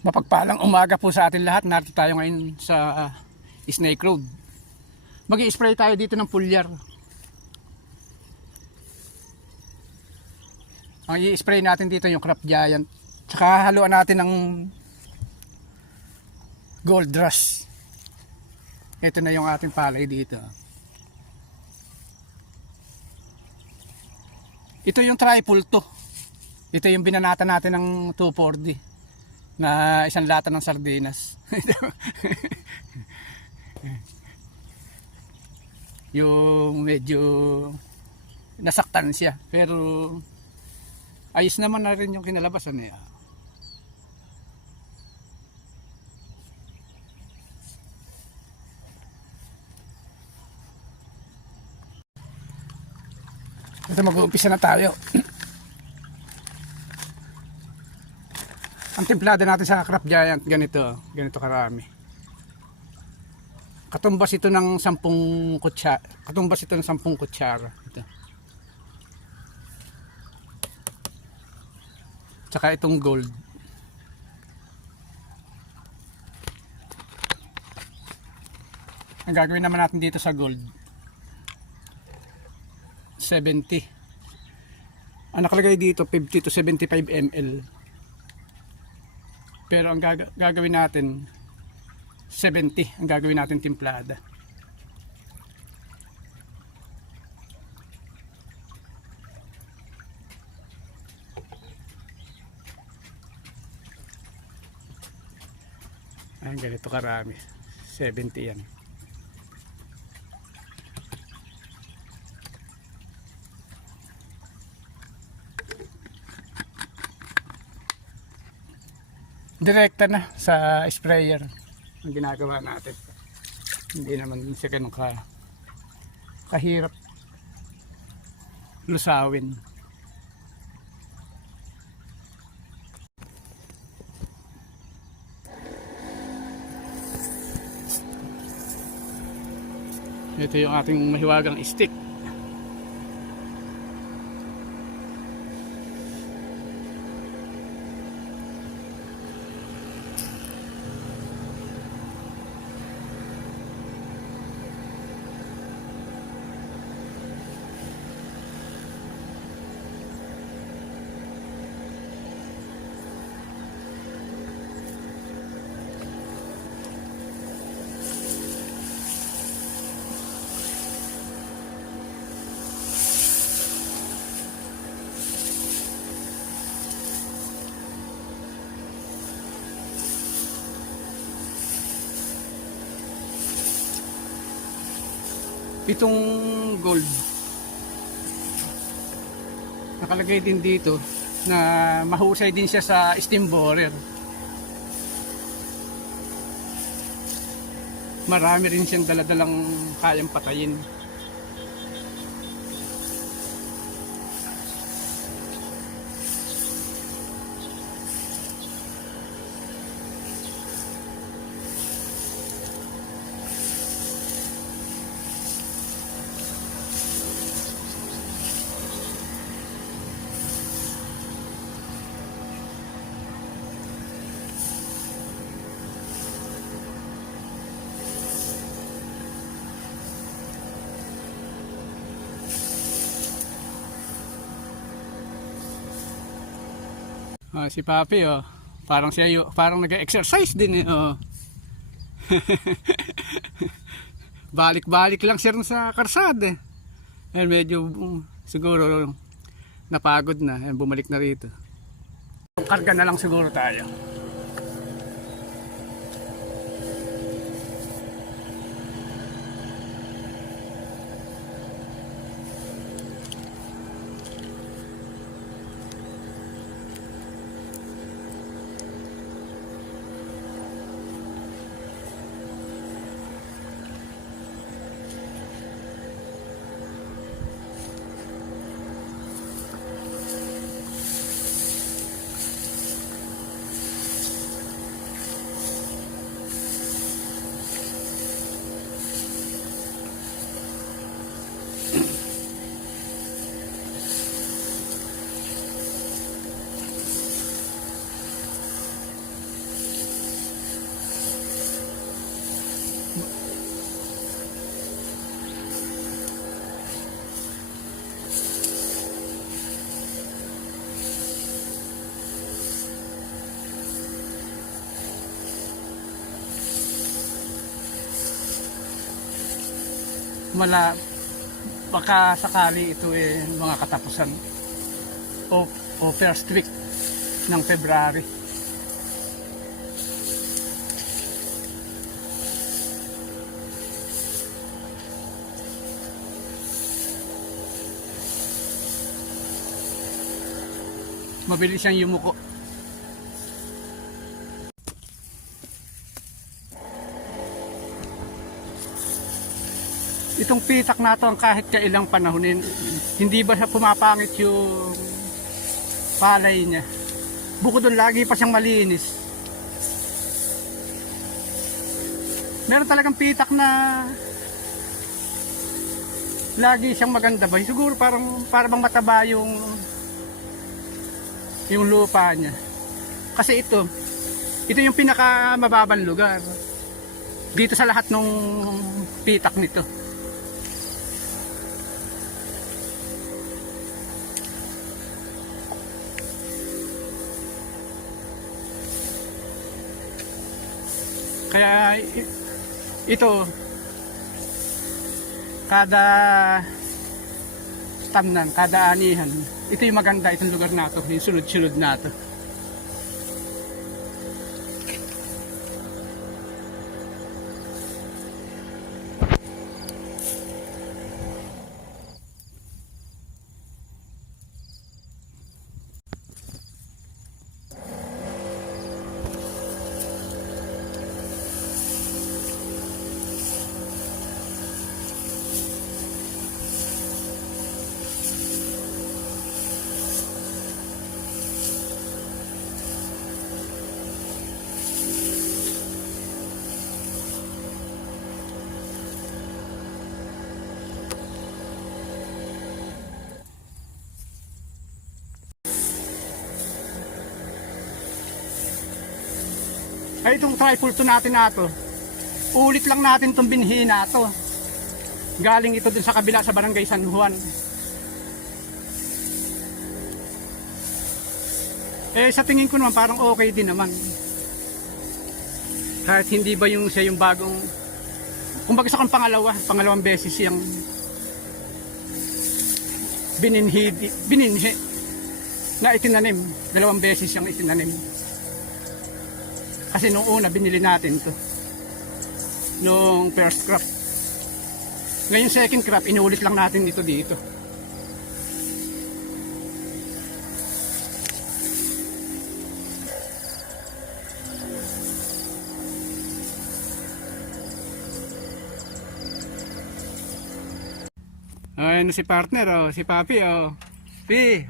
Mapagpalang umaga po sa atin lahat. Narito tayo ngayon sa Snake Road. Mag-i-spray tayo dito ng foliar. Ang i-spray natin dito yung Crop Giant. Tsaka haluan natin ng Gold Rush. Ito na yung ating palay dito. Ito yung triple to. Ito yung binanata natin ng 240 na isang lata ng sardinas. Yung medyo nasaktan siya, pero ayos naman na rin yung kinalabasan niya. Ito, mag-uumpisa na tayo. Ang templada natin sa Crop Giant, ganito karami. Katumbas ito ng 10 kutsara. Katumbas ito ng 10 kutsara. Ito. Tsaka itong gold. Ang gagawin naman natin dito sa gold, 70. Ang nakalagay dito 50 to 75 ml. Pero ang gagawin natin 70 ang gagawin natin timplada. Ayan, ganito karami. 70 yan. Direkta na sa sprayer ang ginagawa natin. Hindi naman siya ganun kahirap lusawin. Ito yung ating mahiwagang stick. Itong gold nakalagay din dito na mahusay din siya sa steam borer. Marami rin siyang daladalang kayang patayin. Si Papi, oh, parang parang nag-exercise din, eh, oh. Balik-balik lang siya sa karsada, eh. Medyo siguro napagod na, bumalik na rito. Karga na lang siguro tayo. mala baka sakali ito mga katapusan o first week ng February. Mabilis siyang yumuko. Itong pitak na to, kahit kailang panahonin, hindi ba siya pumapangit yung palay niya? Bukod doon, lagi pa siyang malinis. Meron talagang pitak na lagi siyang maganda ba? Siguro parang bang mataba yung lupa niya. Kasi ito yung pinaka mababang lugar dito sa lahat ng pitak nito. Kaya ito kada tamnan, kada anihan, ito yung maganda, itong lugar na to, yung sulod-sulod na to. Ay, itong tripulto natin na to, ulit lang natin itong binhi na to. Galing ito dun sa kabila sa Barangay San Juan. Sa tingin ko naman parang okay din naman. Kahit hindi ba siya yung bagong, kumbaga sa pangalawang beses siyang bininhi na itinanim. 2 beses siyang itinanim. Kasi nung una binili natin to, nung first crop. Ngayon second crop, inulit lang natin ito dito. Ayan si partner, si Papi, Pi.